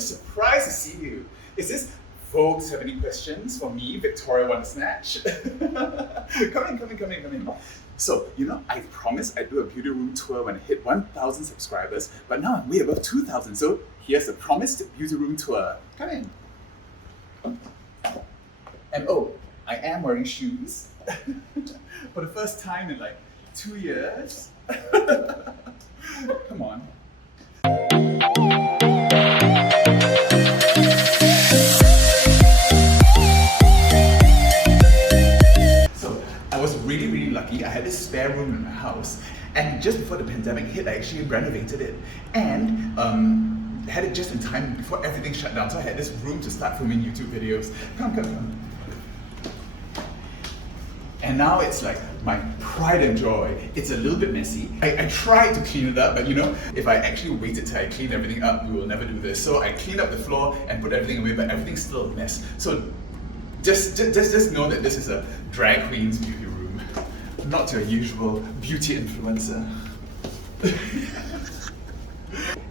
a surprise to see you. Is this folks have any questions for me, Victoria Wondersnatch? Come in. So, I promised I'd do a beauty room tour when I hit 1,000 subscribers, but now I'm way above 2,000, so here's the promised beauty room tour. Come in. And oh, I am wearing shoes for the first time in like 2 years. Come on. So I was really lucky. I had this spare room in my house, and just before the pandemic hit, I actually renovated it and had it just in time before everything shut down. So I had this room to start filming YouTube videos. Come. And now it's like my pride and joy. It's a little bit messy. I tried to clean it up, but if I actually waited till I clean everything up, we will never do this. So I cleaned up the floor and put everything away, but everything's still a mess. So just know that this is a drag queen's beauty room, not your usual beauty influencer.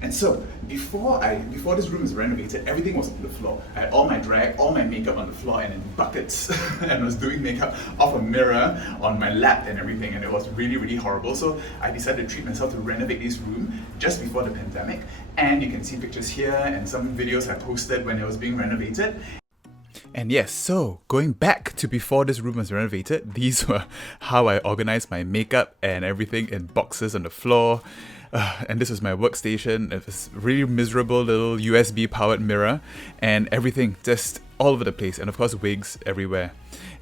And so before this room was renovated, everything was on the floor. I had all my drag, all my makeup on the floor and in buckets, and I was doing makeup off a mirror on my lap and everything, and it was really horrible. So I decided to treat myself to renovate this room just before the pandemic, and you can see pictures here and some videos I posted when it was being renovated. And yes, so going back to before this room was renovated, these were how I organized my makeup and everything in boxes on the floor. And this was my workstation. It was really miserable little USB powered mirror and everything just all over the place, and of course wigs everywhere.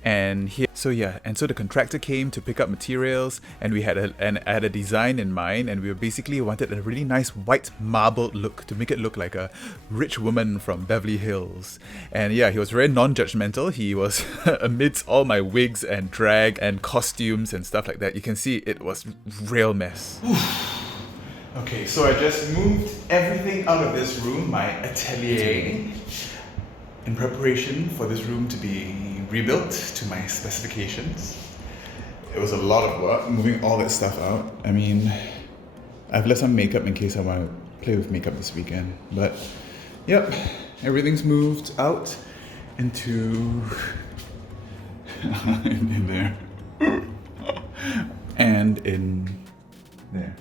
And here, so the contractor came to pick up materials, and I had a design in mind, and we basically wanted a really nice white marbled look to make it look like a rich woman from Beverly Hills. And yeah, he was very non-judgmental. He was amidst all my wigs and drag and costumes and stuff like that. You can see it was real mess. Okay, so I just moved everything out of this room, my atelier, in preparation for this room to be rebuilt to my specifications. It was a lot of work moving all that stuff out. I mean, I've left some makeup in case I want to play with makeup this weekend. But yep, everything's moved out into in there and in there.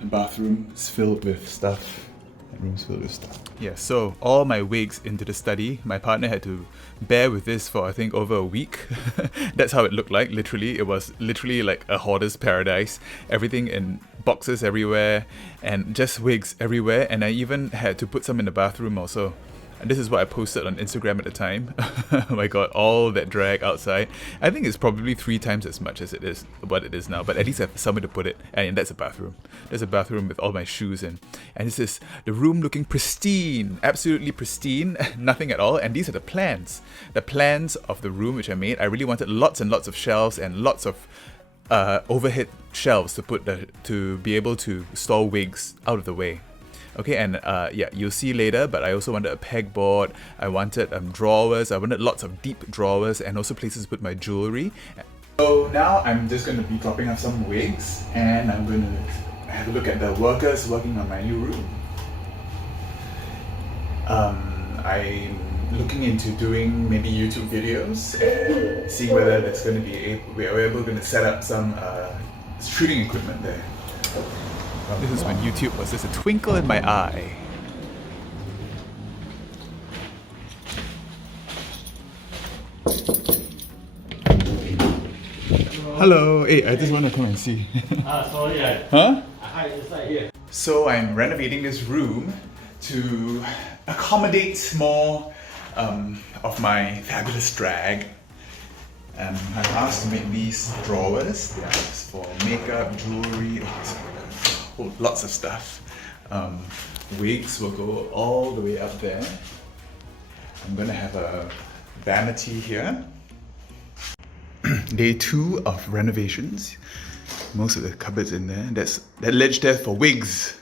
The bathroom is filled with stuff. That room's filled with stuff. Yeah, so all my wigs into the study. My partner had to bear with this for I think over a week. That's how it looked like, literally. It was literally like a hoarder's paradise. Everything in boxes everywhere and just wigs everywhere. And I even had to put some in the bathroom also. And this is what I posted on Instagram at the time. Oh my god, all that drag outside. I think it's probably 3 times as much as it is what it is now, but at least I have somewhere to put it. And that's a bathroom. There's a bathroom with all my shoes in. And this is the room looking pristine, absolutely pristine, nothing at all. And these are the plans. The plans of the room which I made. I really wanted lots and lots of shelves and lots of overhead shelves to be able to store wigs out of the way. Okay, and you'll see later, but I also wanted a pegboard, I wanted drawers, I wanted lots of deep drawers and also places to put my jewelry. So now I'm just going to be dropping off some wigs and I'm going to have a look at the workers working on my new room. I'm looking into doing maybe YouTube videos and see whether that's going to be we're able to set up some shooting equipment there. This is when YouTube was just a twinkle in my eye. Hello. Hey, I just want to come and see. Sorry. Huh? Hi, it's right here. So I'm renovating this room to accommodate more of my fabulous drag. I've asked to make these drawers. They are for makeup, jewelry. Lots of stuff. Wigs will go all the way up there. I'm gonna have a vanity here. Day 2 of renovations. Most of the cupboards in there. That ledge there for wigs.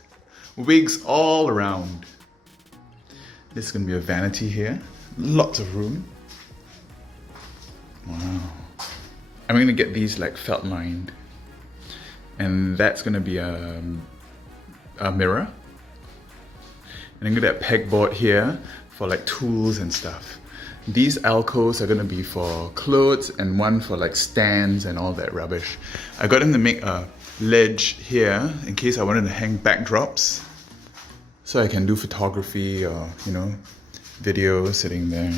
Wigs all around. This is gonna be a vanity here. Lots of room. Wow. I'm gonna get these like felt lined. And that's gonna be a mirror. And then got that pegboard here for like tools and stuff. These alcoves are gonna be for clothes and one for like stands and all that rubbish. I got them to make a ledge here in case I wanted to hang backdrops. So I can do photography or, you know, video sitting there.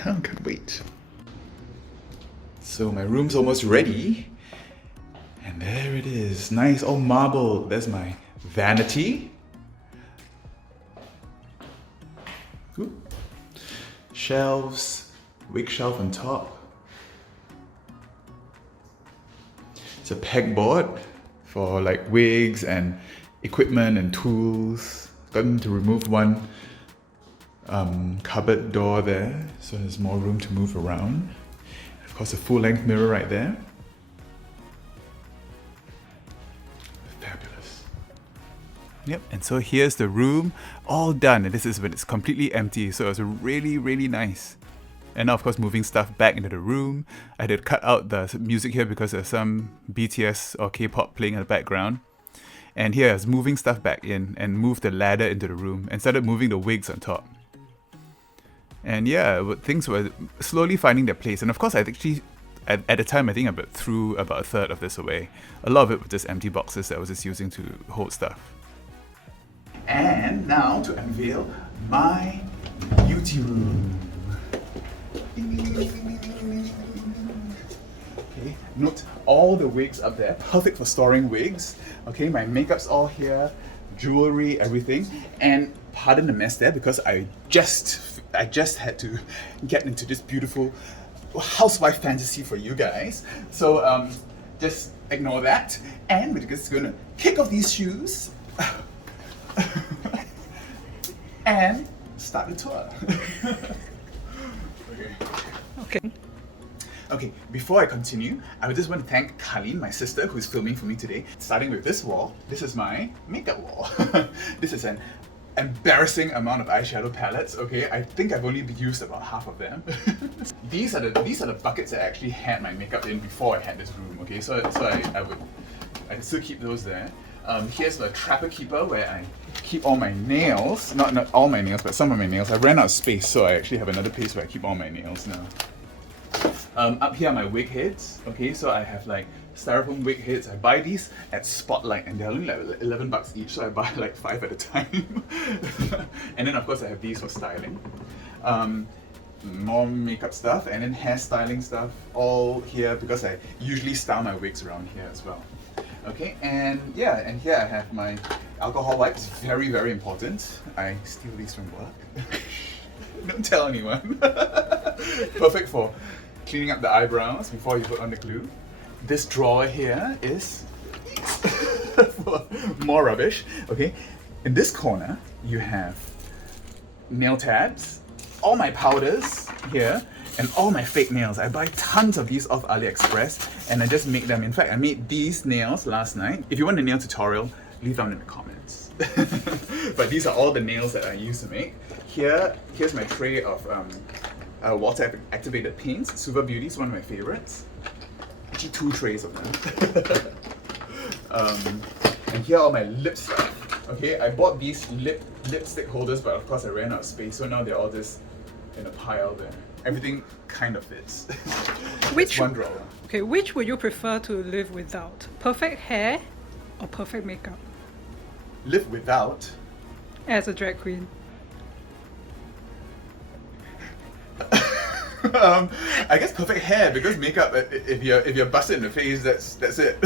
I can't wait. So my room's almost ready. And there it is, nice, all marble. There's my vanity. Ooh. Shelves, wig shelf on top. It's a pegboard for like wigs and equipment and tools. Got them to remove one cupboard door there, so there's more room to move around. Of course, a full-length mirror right there. Fabulous. Yep, and so here's the room, all done. And this is when it's completely empty, so it's really, really nice. And now, of course, moving stuff back into the room. I did cut out the music here because there's some BTS or K-pop playing in the background. And here I was moving stuff back in and moved the ladder into the room and started moving the wigs on top. And yeah, things were slowly finding their place. And of course, I actually, at the time, I think I threw about a third of this away. A lot of it was just empty boxes that I was just using to hold stuff. And now to unveil my beauty room. Okay, note all the wigs up there, perfect for storing wigs. Okay, my makeup's all here, jewelry, everything. And pardon the mess there because I just had to get into this beautiful housewife fantasy for you guys. So just ignore that. And we're just gonna kick off these shoes and start the tour. Okay. Okay, before I continue, I would just want to thank Colleen, my sister, who's filming for me today. Starting with this wall, this is my makeup wall. This is an embarrassing amount of eyeshadow palettes, okay? I think I've only used about half of them. These are the buckets I actually had my makeup in before I had this room, okay? So I still keep those there. Here's the trapper keeper where I keep all my nails. Not all my nails, but some of my nails. I ran out of space, so I actually have another place where I keep all my nails now. Up here are my wig heads, okay? So I have like styrofoam wig heads. I buy these at Spotlight and they're only like 11 bucks each, so I buy like 5 at a time. And then of course I have these for styling. More makeup stuff and then hairstyling stuff all here because I usually style my wigs around here as well. Okay, and yeah, and here I have my alcohol wipes, very, very important. I steal these from work. Don't tell anyone. Perfect for cleaning up the eyebrows before you put on the glue. This drawer here is for more rubbish. Okay, in this corner you have nail tabs, all my powders here, and all my fake nails. I buy tons of these off AliExpress and I just make them. In fact, I made these nails last night. If you want a nail tutorial, leave down in the comments. But these are all the nails that I used to make. Here's my tray of water activated paints. Super Beauty is one of my favorites. Actually 2 trays of them. And here are all my lip stuff. Okay, I bought these lipstick holders, but of course I ran out of space, so now they're all just in a pile there. Everything kind of fits. Which one drawer. Okay, which would you prefer to live without? Perfect hair or perfect makeup? Live without? As a drag queen. I guess perfect hair, because makeup, if you're busted in the face, that's it.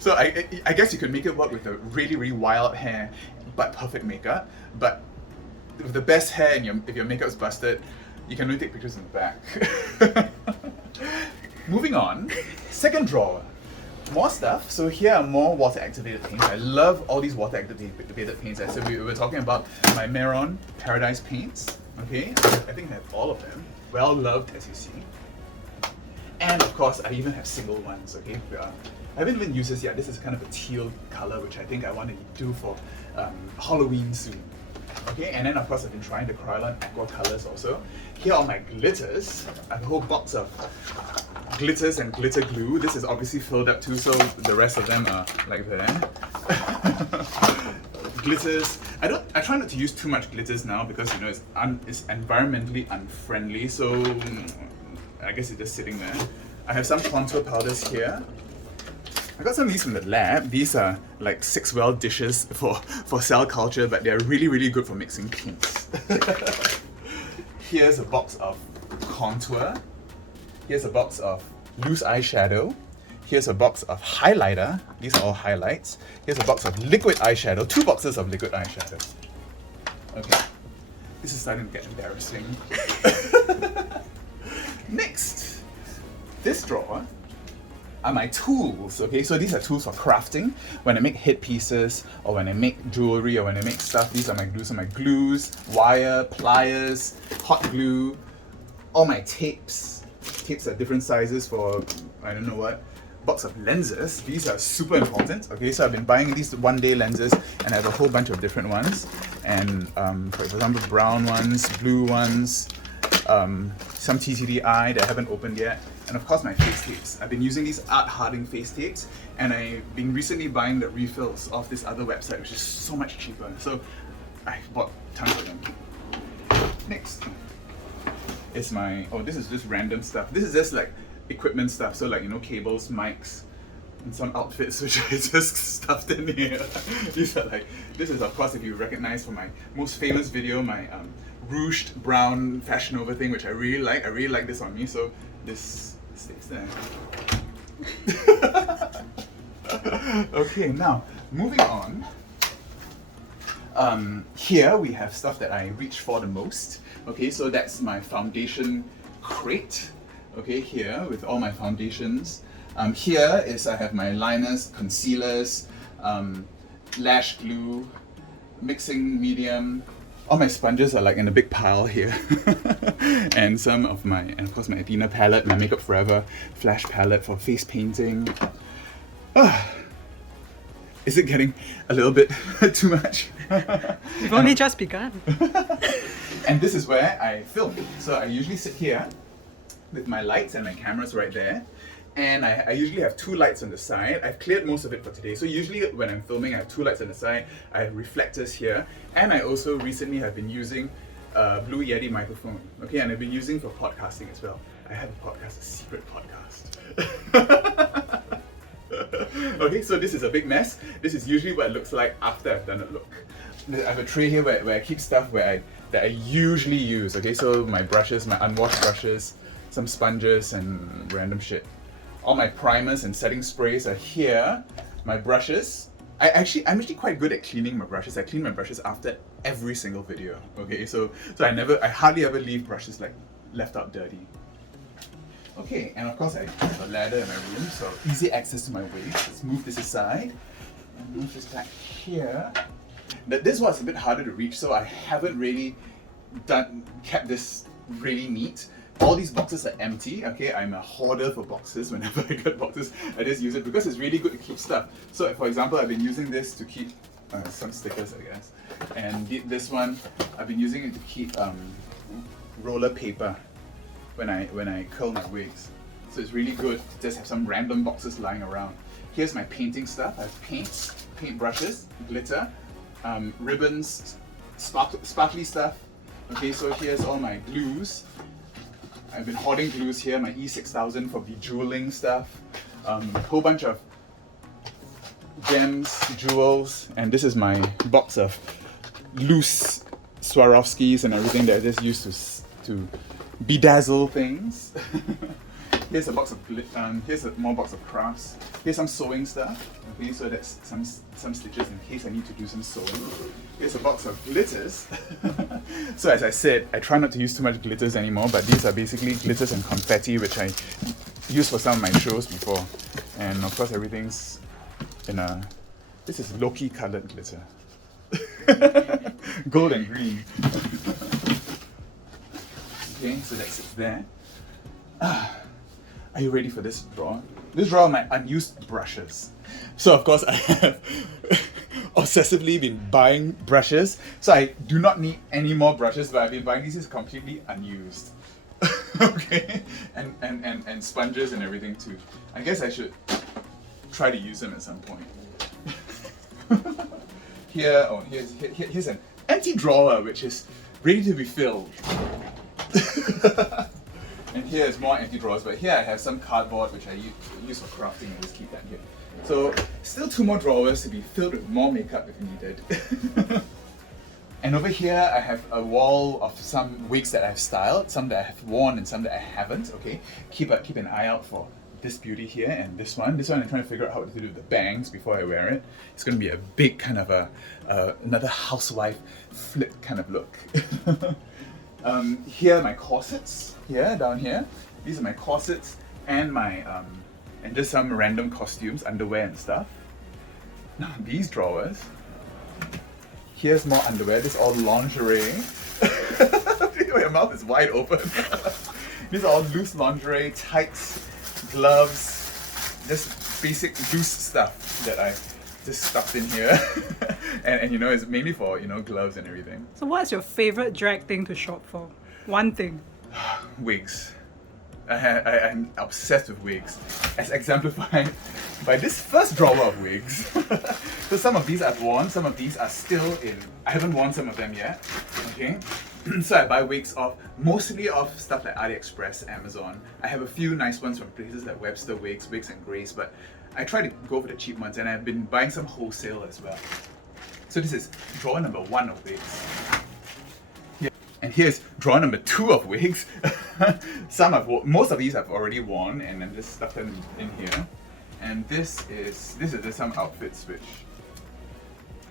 So I guess you could make it work with a really, really wild hair, but perfect makeup. But with the best hair and if your makeup's busted, you can only take pictures in the back. Moving on, second drawer. More stuff. So here are more water activated paints. I love all these water activated paints. I said we were talking about my Meron Paradise paints. Okay, I think I have all of them. Well loved, as you see. And of course, I even have single ones. Okay, I haven't even used this yet. This is kind of a teal color, which I think I want to do for Halloween soon. Okay, and then of course I've been trying the Kryolan aqua colors also. Here are my glitters. I have a whole box of glitters and glitter glue. This is obviously filled up too, so the rest of them are like that. glitters. I try not to use too much glitters now because, you know, it's environmentally unfriendly. So I guess it's just sitting there. I have some contour powders here. I got some of these from the lab. These are like 6 well dishes for cell culture, but they're really, really good for mixing tints. Here's a box of contour. Here's a box of loose eyeshadow. Here's a box of highlighter. These are all highlights. Here's a box of liquid eyeshadow. 2 boxes of liquid eyeshadow. Okay, this is starting to get embarrassing. Next, this drawer are my tools. Okay, so these are tools for crafting. When I make headpieces, or when I make jewelry, or when I make stuff, these are my glues. So my glues, wire, pliers, hot glue, all my tapes. Tapes are different sizes for I don't know what. Box of lenses. These are super important. Okay, so I've been buying these one-day lenses, and I have a whole bunch of different ones. And for example, brown ones, blue ones, some TTDI that I haven't opened yet, and of course my face tapes. I've been using these art hardening face tapes, and I've been recently buying the refills off this other website, which is so much cheaper. So I bought tons of them. Next is my, oh, this is just random stuff. This is just like equipment stuff, so like, you know, cables, mics, and some outfits which I just stuffed in here. These are like, this is of course, if you recognize from my most famous video, my ruched brown Fashion Nova thing, which I really like. I really like this on me, so this stays there. Okay, now moving on. Here we have stuff that I reach for the most. Okay, so that's my foundation crate. Okay, here with all my foundations. Here is I have my liners, concealers, lash glue, mixing medium. All my sponges are like in a big pile here. And some of my, and of course my Athena palette, my Makeup Forever flash palette for face painting. Is it getting a little bit too much? We've only just begun. And this is where I film. So I usually sit here with my lights and my cameras right there. And I usually have 2 lights on the side. I've cleared most of it for today. So usually when I'm filming, I have 2 lights on the side. I have reflectors here. And I also recently have been using a Blue Yeti microphone. Okay, and I've been using for podcasting as well. I have a podcast, a secret podcast. Okay, so this is a big mess. This is usually what it looks like after I've done a look. I have a tray here where I keep stuff that I usually use. Okay, so my brushes, my unwashed brushes, some sponges and random shit. All my primers and setting sprays are here. My brushes. I'm actually quite good at cleaning my brushes. I clean my brushes after every single video. Okay, so I hardly ever leave brushes like left out dirty. Okay, and of course I have a ladder in my room, so easy access to my waist. Let's move this aside and move this back here. This was a bit harder to reach, so I haven't really kept this really neat. All these boxes are empty. Okay, I'm a hoarder for boxes. Whenever I get boxes, I just use it because it's really good to keep stuff. So for example, I've been using this to keep some stickers, I guess. And this one, I've been using it to keep roller paper when I curl my wigs. So it's really good to just have some random boxes lying around. Here's my painting stuff. I have paints, paint brushes, glitter, ribbons, sparkly stuff. Okay, so here's all my glues. I've been hoarding glues here, my E6000 for bejeweling stuff, a whole bunch of gems, jewels, and this is my box of loose Swarovskis and everything that I just used to bedazzle things. Here's a box of here's a more box of crafts. Here's some sewing stuff. Okay, so that's some stitches in case I need to do some sewing. Here's a box of glitters. So as I said, I try not to use too much glitters anymore, but these are basically glitters and confetti, which I used for some of my shows before. And of course everything's in a, this is Loki colored glitter. Gold and green. Okay, so that's it there. Are you ready for this drawer? This drawer are my unused brushes. So of course I have obsessively been buying brushes. So I do not need any more brushes, but I've been buying these completely unused. Okay, and sponges and everything too. I guess I should try to use them at some point. here, oh, here's an empty drawer which is ready to be filled. And here is more empty drawers, but here I have some cardboard which I use for crafting and just keep that here. So still 2 more drawers to be filled with more makeup if needed. And over here I have a wall of some wigs that I've styled, some that I have worn and some that I haven't, okay? Keep an eye out for this beauty here and this one. This one I'm trying to figure out how to do the bangs before I wear it. It's going to be a big kind of another housewife flip kind of look. Here are my corsets, here, down here. These are my corsets and my, and just some random costumes, underwear and stuff. Now these drawers, here's more underwear, this is all lingerie. Your mouth is wide open. These are all loose lingerie, tights, gloves, just basic loose stuff that I just stuffed in here. and you know, it's mainly for, you know, gloves and everything. So what's your favorite drag thing to shop for? One thing. Wigs. I'm obsessed with wigs, as exemplified by this first drawer of wigs. So some of these I've worn, some of these are still in. I haven't worn some of them yet. Okay, so I buy wigs mostly off stuff like AliExpress, Amazon. I have a few nice ones from places like Webster Wigs, Wigs and Grace, but I try to go for the cheap ones, and I've been buying some wholesale as well. So this is drawer number 1 of wigs. And here's drawer number 2 of wigs. Most of these I've already worn, and I'm just stuck them in here. And this is just some outfits which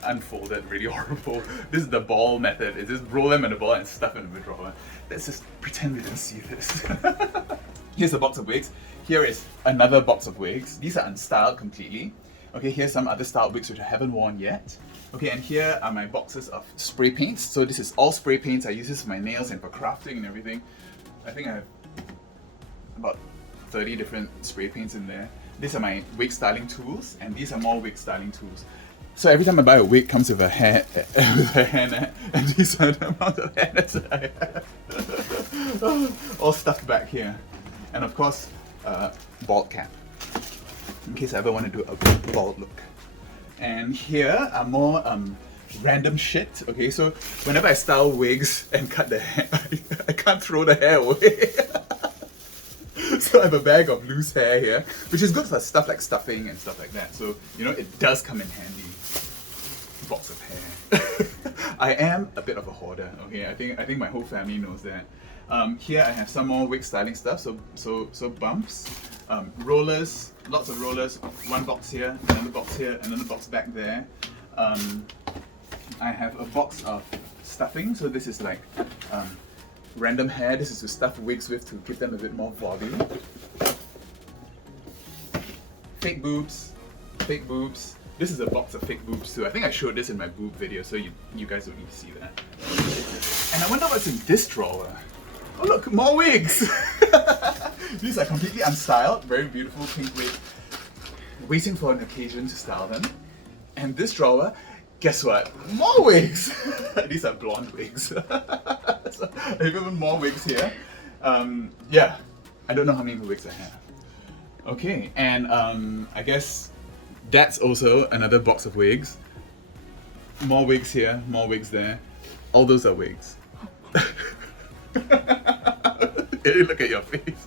unfolded really horrible. This is the ball method. It's just roll them in a ball and stuff in the drawer. Let's just pretend we didn't see this. Here's a box of wigs. Here is another box of wigs. These are unstyled completely. Okay, here's some other styled wigs which I haven't worn yet. Okay, and here are my boxes of spray paints. So this is all spray paints. I use this for my nails and for crafting and everything. I think I have about 30 different spray paints in there. These are my wig styling tools, and these are more wig styling tools. So every time I buy a wig, it comes with a hairnet, and these are the amount of hairnets that I have. All stuffed back here. And of course, bald cap, in case I ever want to do a bald look. And here are more random shit. Okay, so whenever I style wigs and cut the hair, I can't throw the hair away. So I have a bag of loose hair here, which is good for stuff like stuffing and stuff like that. So, you know, it does come in handy. Box of hair. I am a bit of a hoarder. Okay, I think my whole family knows that. Here I have some more wig styling stuff. So bumps, rollers, lots of rollers. One box here, another box here, another box back there. I have a box of stuffing. So this is like random hair. This is to stuff wigs with to give them a bit more volume. Fake boobs, fake boobs. This is a box of fake boobs too. I think I showed this in my boob video, so you guys don't need to see that. And I wonder what's in this drawer. Oh look, more wigs! These are completely unstyled, very beautiful pink wig, waiting for an occasion to style them. And this drawer, guess what? More wigs! These are blonde wigs. So I have even more wigs here. Yeah, I don't know how many wigs I have. Okay, and I guess that's also another box of wigs. More wigs here, more wigs there. All those are wigs. Look at your face.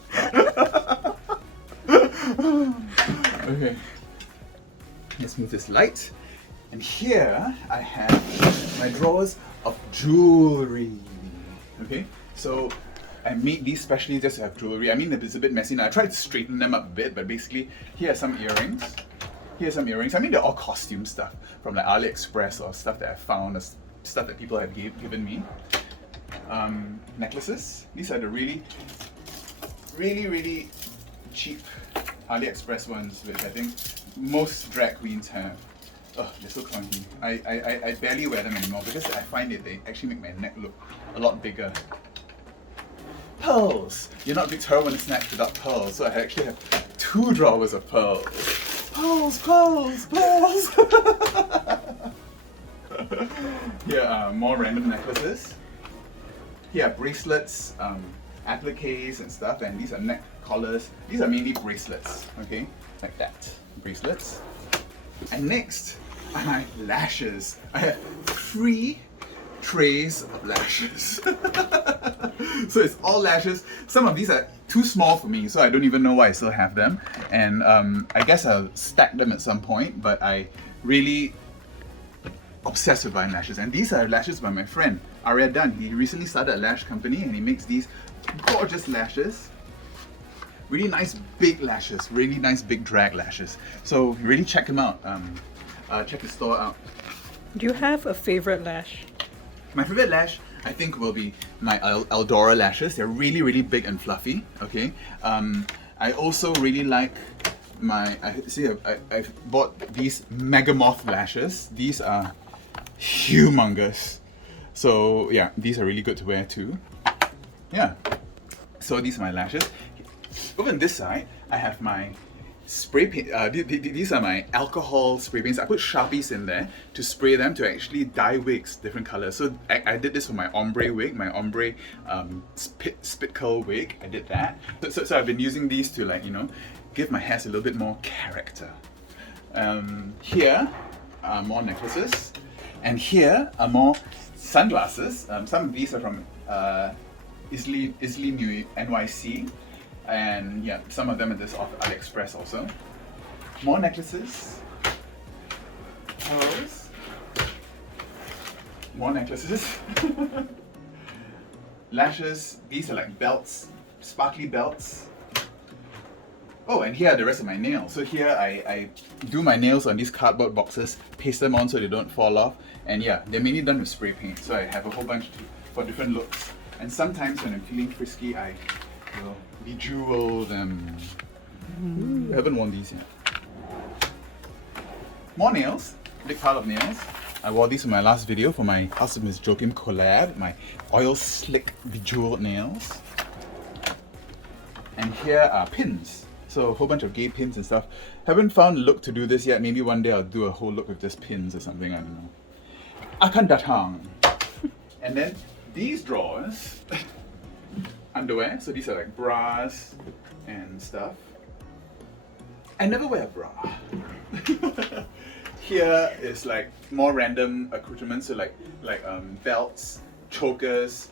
Okay, let's move this light. And here I have my drawers of jewelry. Okay, so I made these specially just to have jewelry. I mean, it's a bit messy now. I tried to straighten them up a bit, but basically, here are some earrings. Here's some earrings. I mean, they're all costume stuff from like AliExpress or stuff that I found, or stuff that people have given me. Necklaces. These are the really cheap AliExpress ones, which I think most drag queens have. Oh, they're so clunky. I barely wear them anymore because I find that they actually make my neck look a lot bigger. Pearls! You're not Victoria Wondersnatch without pearls, so I actually have 2 drawers of pearls. Pearls, pearls, pearls! Here are more random necklaces. Here are bracelets, appliques and stuff, and these are neck collars. These are mainly bracelets, okay? Like that. Bracelets. And next, my lashes. I have 3 trays of lashes. So it's all lashes. Some of these are too small for me, so I don't even know why I still have them. And I guess I'll stack them at some point, but I really obsessed with buying lashes. And these are lashes by my friend Arya Dunn. He recently started a lash company and he makes these gorgeous lashes. Really nice big lashes, really nice big drag lashes. So really check him out. Check his store out. Do you have a favorite lash? My favorite lash, I think, will be my Eldora lashes. They're really, really big and fluffy. Okay. I also really like my. I've bought these Megamoth lashes. These are humongous. So yeah, these are really good to wear too. Yeah. So these are my lashes. Over on this side, I have my spray paint. These are my alcohol spray paints. I put Sharpies in there to spray them to actually dye wigs different colors. So I did this for my ombre wig, my ombre spit curl wig. I did that. So I've been using these to, like, you know, give my hairs a little bit more character. Here are more necklaces, and here are more sunglasses. Some of these are from Isli New NYC. And yeah, some of them are just off AliExpress also. More necklaces. Pearls. More necklaces. Lashes. These are like belts, sparkly belts. Oh, and here are the rest of my nails. So here I do my nails on these cardboard boxes, paste them on so they don't fall off. And yeah, they're mainly done with spray paint. So I have a whole bunch for different looks. And sometimes when I'm feeling frisky, I will bejewel them. I haven't worn these yet. More nails, big pile of nails. I wore these in my last video for my House of Miss Joachim collab, my oil slick bejeweled nails. And here are pins. So a whole bunch of gay pins and stuff. Haven't found a look to do this yet. Maybe one day I'll do a whole look with just pins or something, I don't know. Akan datang. And then these drawers. Underwear, so these are like bras and stuff. I never wear a bra. Here is like more random accoutrements, so like belts, chokers,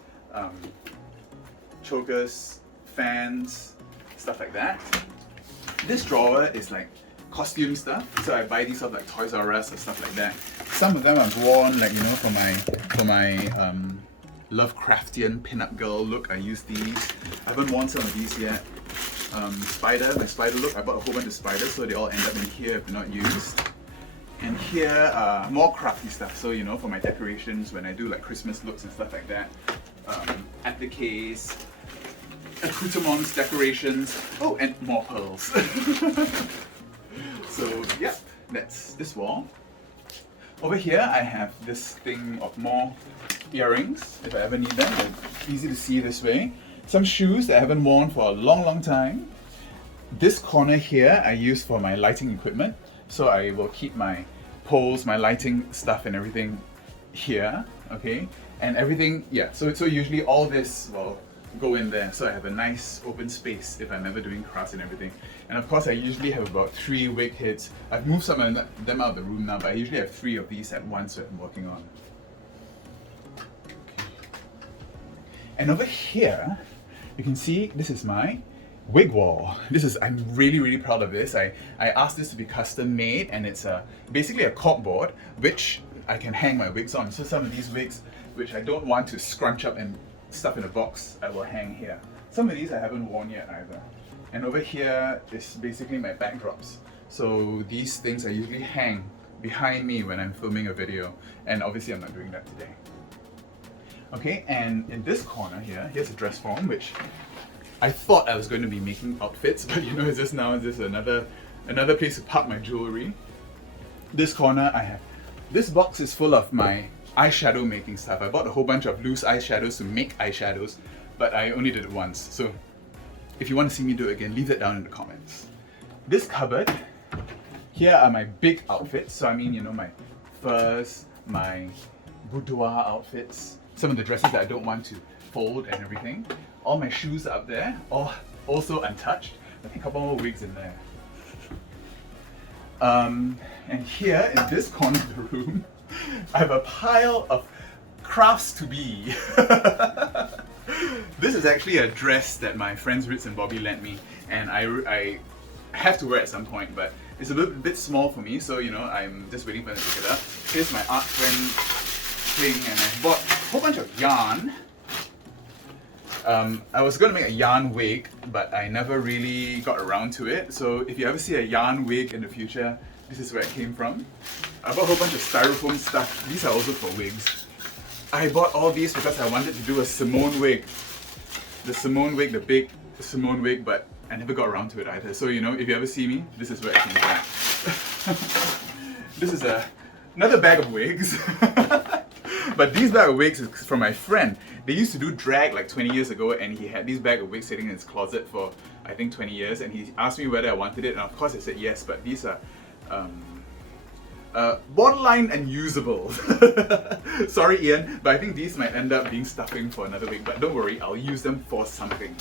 fans, stuff like that. This drawer is like costume stuff, so I buy these off like Toys R Us or stuff like that. Some of them I've worn, like, you know, for my Lovecraftian pin-up girl look. I use these. I haven't worn some of these yet. My spider look. I bought a whole bunch of spiders, so they all end up in here if they're not used. And here more crafty stuff. So, you know, for my decorations when I do like Christmas looks and stuff like that. Appliques, accoutrements, decorations. Oh, and more pearls. So yeah, that's this wall. Over here I have this thing of more earrings, if I ever need them. They're easy to see this way. Some shoes that I haven't worn for a long time. This corner here I use for my lighting equipment. So I will keep my poles, my lighting stuff and everything here, okay? And everything, yeah, so usually all this will go in there. So I have a nice open space if I'm ever doing crafts and everything. And of course I usually have about 3 wig heads. I've moved some of them out of the room now, but I usually have 3 of these at once that I'm working on. And over here, you can see this is my wig wall. I'm really proud of this. I asked this to be custom made, and it's basically a corkboard which I can hang my wigs on. So some of these wigs which I don't want to scrunch up and stuff in a box, I will hang here. Some of these I haven't worn yet either. And over here is basically my backdrops. So these things I usually hang behind me when I'm filming a video, and obviously I'm not doing that today. Okay, and in this corner here, here's a dress form which I thought I was going to be making outfits, but you know, it's just another place to park my jewelry. This corner I have, this box is full of my eyeshadow making stuff. I bought a whole bunch of loose eyeshadows to make eyeshadows, but I only did it once. So if you want to see me do it again, leave it down in the comments. This cupboard, here are my big outfits. So I mean, you know, my furs, my boudoir outfits, some of the dresses that I don't want to fold and everything. All my shoes are up there, all also untouched. I think a couple more wigs in there. And here in this corner of the room, I have a pile of crafts to be. This is actually a dress that my friends Ritz and Bobby lent me, and I have to wear it at some point, but it's a bit small for me, so you know, I'm just waiting for them to pick it up. Here's my art friend thing, and I bought a whole bunch of yarn. I was going to make a yarn wig, but I never really got around to it. So if you ever see a yarn wig in the future, this is where it came from. I bought a whole bunch of styrofoam stuff. These are also for wigs. I bought all these because I wanted to do a Simone wig. The Simone wig, the big Simone wig, but I never got around to it either. So you know, if you ever see me, this is where it came from. This is another bag of wigs. But these bag of wigs is from my friend. They used to do drag like 20 years ago, and he had these bag of wigs sitting in his closet for I think 20 years, and he asked me whether I wanted it, and of course I said yes, but these are borderline unusable. Sorry Ian, but I think these might end up being stuffing for another wig, but don't worry, I'll use them for something.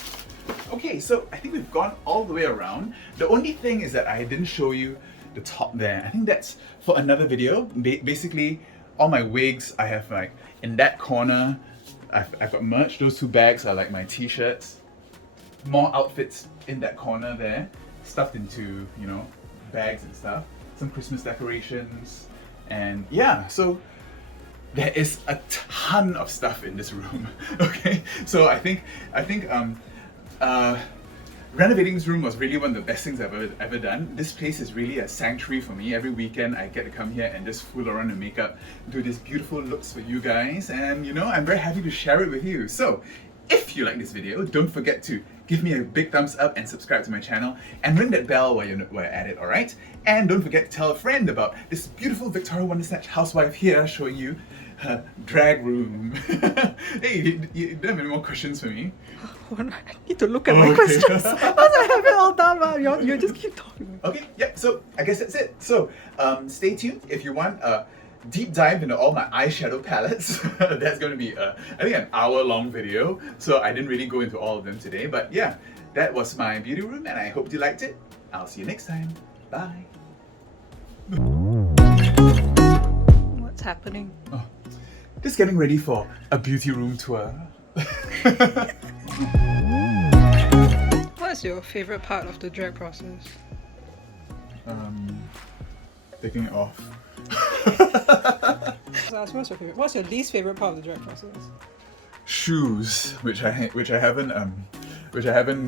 Okay, so I think we've gone all the way around. The only thing is that I didn't show you the top there. I think that's for another video. Basically, all my wigs, I have like in that corner, I've got merch. Those two bags are like my t-shirts. More outfits in that corner there, stuffed into, you know, bags and stuff. Some Christmas decorations, and yeah, so there is a ton of stuff in this room. Okay, so I think renovating this room was really one of the best things I've ever done. This place is really a sanctuary for me. Every weekend I get to come here and just fool around in makeup, do these beautiful looks for you guys, and you know, I'm very happy to share it with you. So if you like this video, don't forget to give me a big thumbs up and subscribe to my channel, and ring that bell while you're at it, alright? And don't forget to tell a friend about this beautiful Victoria Wondersnatch housewife here showing you her drag room. Hey, you don't have any more questions for me? I need to look at my questions. Because I have it all done, but you just keep talking. Okay, yeah, so I guess that's it. So stay tuned if you want a deep dive into all my eyeshadow palettes. That's going to be, I think, an hour-long video. So I didn't really go into all of them today. But yeah, that was my beauty room, and I hope you liked it. I'll see you next time. Bye. What's happening? Oh, just getting ready for a beauty room tour. What's your favorite part of the drag process? Taking it off. What's your favorite? What's your least favorite part of the drag process? Shoes, which I haven't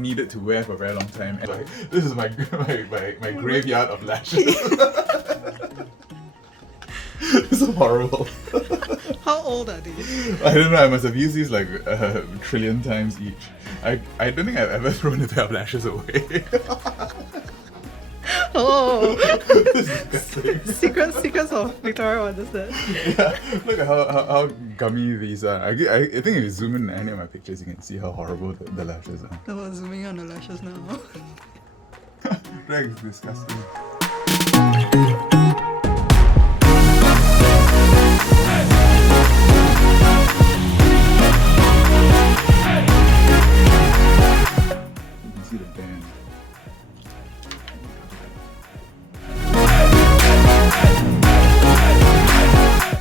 needed to wear for a very long time. And this is my graveyard of lashes. This is horrible. How old are these? I don't know. I must have used these like a trillion times each. I don't think I've ever thrown a pair of lashes away. Oh, secrets of Victoria Wondersnatch. Yeah, look at how gummy these are. I think if you zoom in any of my pictures, you can see how horrible the lashes are. I'm zooming on the lashes now. Drag is disgusting. You can see the band.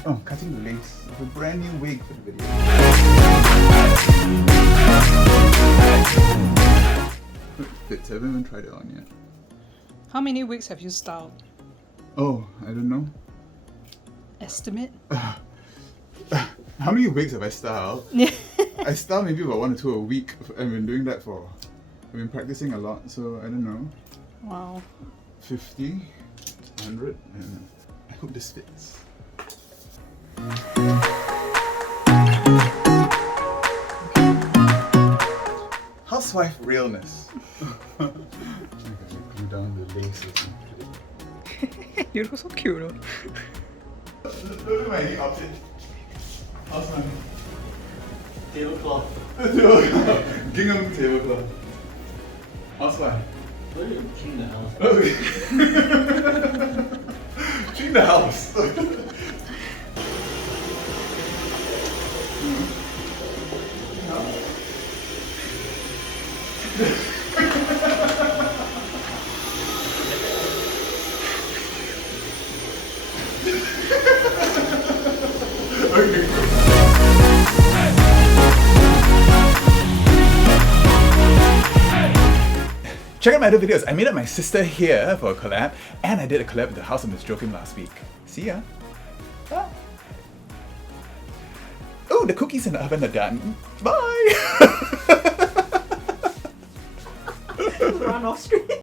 Oh, cutting the lace. It's a brand new wig for the video. It fits. I haven't even tried it on yet. How many wigs have you styled? Oh, I don't know. Estimate? How many wigs have I styled? I style maybe about 1 or 2 a week. I've been practicing a lot, so I don't know. Wow. 50, 100, and I hope this fits. Housewife realness. I gotta glue down the laces. You look so cute though. Look at my new outfit. How's my Tablecloth. gingham tablecloth? Housewife. What do you clean the house? Okay. Clean the house. Check out my other videos. I made up my sister here for a collab, and I did a collab with the House of Miss Joachim last week. See ya. Bye. Oh, the cookies in the oven are done. Bye. Run off street.